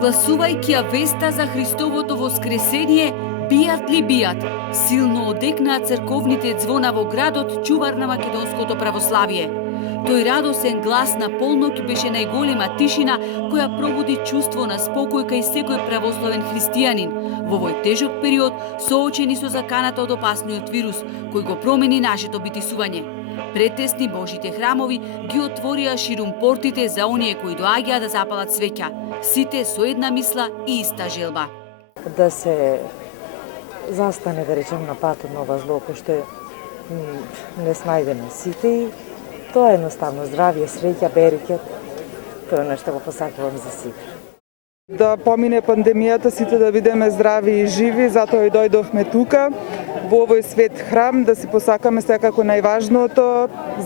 Разгласувајќи ја веста за Христовото воскресение, бијат ли бијат, силно одекнаа црковните звона во градот, чувар на македонското православие. Тој радосен глас на полноќ беше најголема тишина која пробуди чувство на спокој кај секој православен христијанин во овој тежок период соочени со заканата од опасниот вирус кој го промени нашето битисување. Претесни Божите храмови ги отворија ширум портите за оние кои доаѓаа да запалат свеќа, сите со една мисла и иста желба. Да се застане, да речем, на патот на ова зло, кој што не снајде на сите и тоа е едноставно здравје, среќа, берекет. Тоа е нешто го посакувам за сите. Да помине пандемијата, сите да бидеме здрави и живи, затоа и дојдовме тука, во овој свет храм, да си посакаме секако најважното,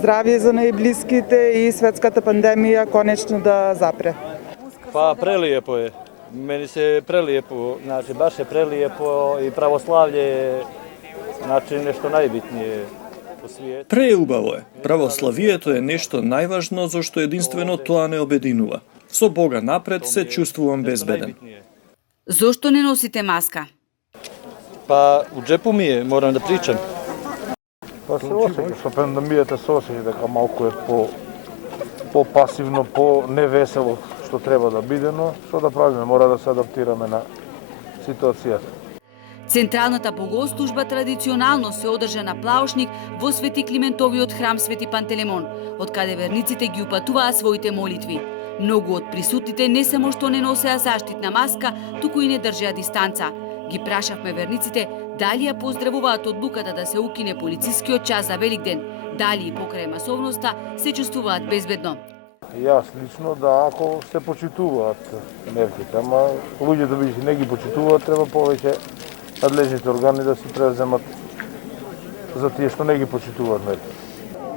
здравје за најблиските и светската пандемија конечно да запре. Па прелијепо е. Мени се прелијепо, значи баш е прелијепо и православје е значи нешто најбитнije. Преубаво е. Православието е нешто најважно зашто единствено тоа не обединува. Со Бога напред се чувствувам безбеден. Зошто не носите маска? Па у џепу ми е, морам да причам. Па се осеќа, со пандемијата се осеќа дека малку е по-пасивно, по-невесело што треба да биде, но што да правиме, мора да се адаптираме на ситуацијата. Централната богослужба традиционално се одржа на Плаушник во Свети Климентовиот храм Свети Пантелеймон, од каде верниците ги упатуваа своите молитви. Многу од присутните не само што не носеа заштитна маска, туку и не држеа дистанца. Ги прашавме верниците дали ја поздравуваат одлуката да се укине полицискиот час за Великден, дали и покрај масовноста се чувствуваат безбедно. Јас лично да, ако се почитуваат мерките, ама луѓето бидејќи не ги почитуваат, треба повеќе надлежните органи да се преземат за тие што не ги почитуваат мерките.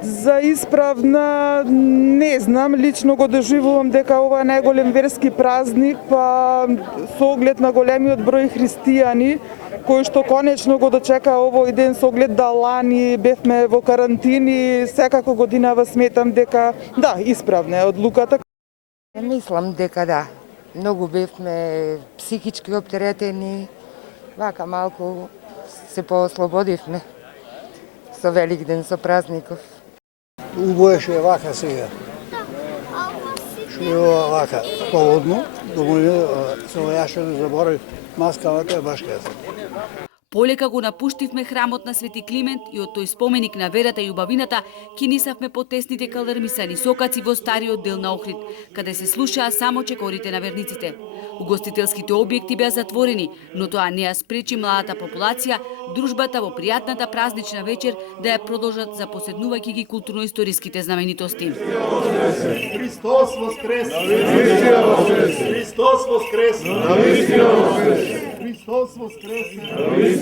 За исправна не знам, лично го доживувам дека ова е најголем верски празник, па со оглед на големиот број христијани кои што конечно го дочека овој ден со оглед да лани бевме во карантини, секако годинава сметам дека да, исправна е одлуката. Мислам дека да. Многу бевме психички оптеретени, вака малку се поослободивме со Великден, со празников. Убаво што е вака сега. Што е вака поводно, само ја што не заборав маскавата е баш каза. Полека го напуштивме храмот на Свети Климент и од тој споменик на верата и убавината кинисавме по тесните калармисани сокаци во стариот дел на Охрид, каде се слушаа само чекорите на верниците. Угостителските објекти беа затворени, но тоа не ја спречи младата популација дружбата во пријатната празнична вечер да ја продолжат запоседнувајќи ги културно-историските знаменитости. Христос воскресе! Христос воскресе! Христос воскресе!